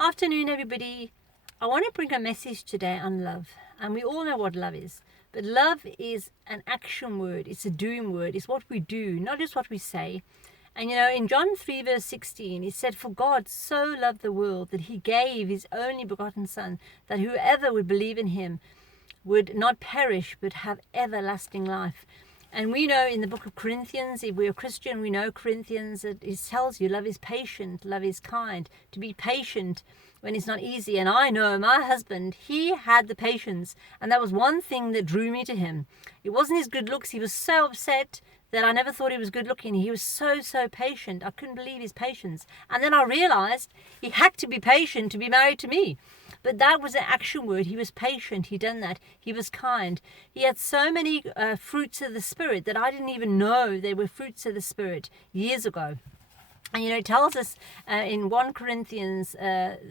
Afternoon, everybody. I want to bring a message today on love. And we all know what love is. But love is an action word. It's a doing word. It's what we do, not just what we say. And in John 3 verse 16, it said, "For God so loved the world that he gave his only begotten Son, that whoever would believe in him would not perish but have everlasting life." And we know in the book of Corinthians, if we're a Christian, we know Corinthians, it tells you love is patient, love is kind, to be patient when it's not easy. And I know my husband, he had the patience. And that was one thing that drew me to him. It wasn't his good looks. He was so upset that I never thought he was good looking. He was so patient. I couldn't believe his patience. And then I realized he had to be patient to be married to me. But that was an action word. He was patient. He done that. He was kind. He had so many fruits of the Spirit that I didn't even know they were fruits of the Spirit years ago. And it tells us in 1 Corinthians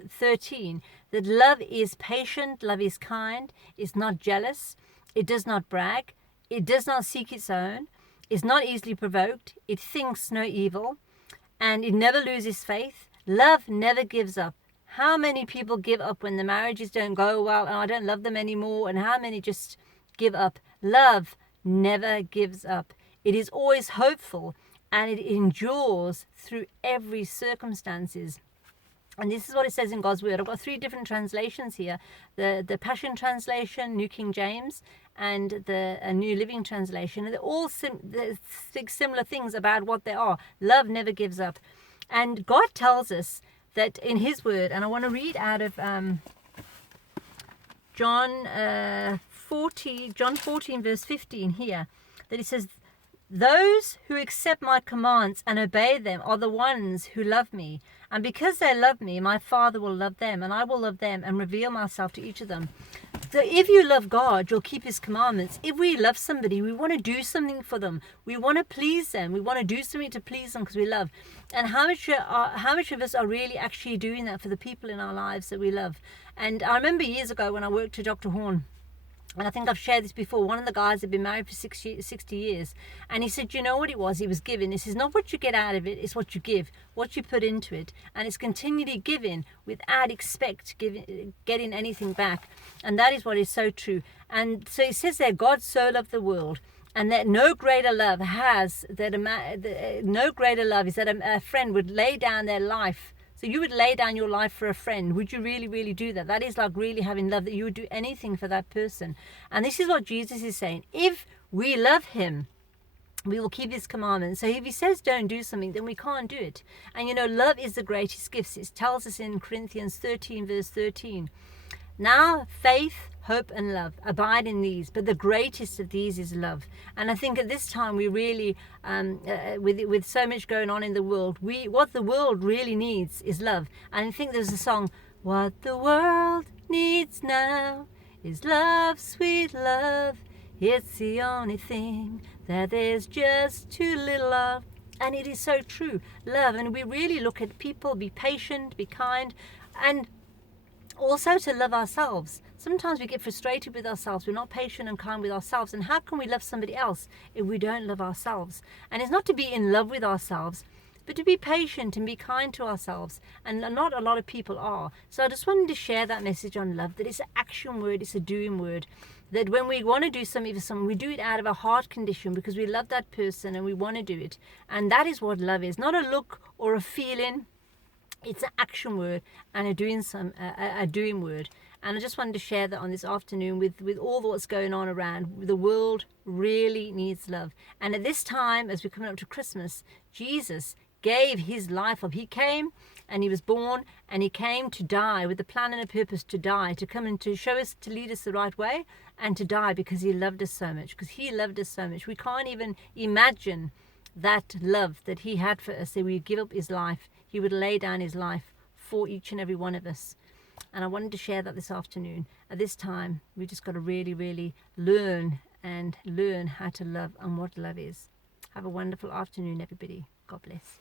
13 that love is patient, love is kind, is not jealous, it does not brag, it does not seek its own, is not easily provoked, it thinks no evil, and it never loses faith. Love never gives up. How many people give up when the marriages don't go well and I don't love them anymore, and how many just give up? Love never gives up. It is always hopeful and it endures through every circumstances. And this is what it says in God's word. I've got 3 different translations here. The Passion Translation, New King James, and the New Living Translation. And they're all similar things about what they are. Love never gives up. And God tells us that in his word, and I want to read out of John 14 verse 15 here, that it says, "Those who accept my commands and obey them are the ones who love me. And because they love me, my Father will love them, and I will love them and reveal myself to each of them." So if you love God, you'll keep his commandments. If we love somebody, we want to do something for them. We want to please them. We want to do something to please them because we love. And how much of us are really actually doing that for the people in our lives that we love? And I remember years ago when I worked with Dr. Horn, and I think I've shared this before, one of the guys had been married for 60 years. And he said, you know what it was? He was giving. This is not what you get out of it. It's what you give, what you put into it. And it's continually giving without getting anything back. And that is what is so true. And so it says there, God so loved the world. And that no greater love is that a friend would lay down their life. So you would lay down your life for a friend. Would you really, really do that? That is like really having love, that you would do anything for that person. And this is what Jesus is saying. If we love him, we will keep his commandments. So if he says don't do something, then we can't do it. And love is the greatest gift. It tells us in Corinthians 13 verse 13. Now faith, hope and love abide in these, but the greatest of these is love. And I think at this time we really, with so much going on in the world, what the world really needs is love. And I think there's a song, "What the world needs now is love, sweet love. It's the only thing that there's just too little of." And it is so true, love. And we really look at people, be patient, be kind, and also to love ourselves. Sometimes we get frustrated with ourselves. We're not patient and kind with ourselves. And how can we love somebody else if we don't love ourselves? And it's not to be in love with ourselves, but to be patient and be kind to ourselves. And not a lot of people are. So I just wanted to share that message on love, that it's an action word, it's a doing word. That when we want to do something for someone, we do it out of a heart condition because we love that person and we want to do it. And that is what love is. Not a look or a feeling. It's an action word and a doing word. And I just wanted to share that on this afternoon with all what's going on around. The world really needs love. And at this time, as we're coming up to Christmas, Jesus gave his life up. He came and he was born and he came to die with a plan and a purpose to die, to come and to show us, to lead us the right way, and to die because he loved us so much. Because he loved us so much. We can't even imagine that love that he had for us, that we would give up his life. He would lay down his life for each and every one of us. And I wanted to share that this afternoon. At this time, we just got to really, really learn how to love and what love is. Have a wonderful afternoon, everybody. God bless.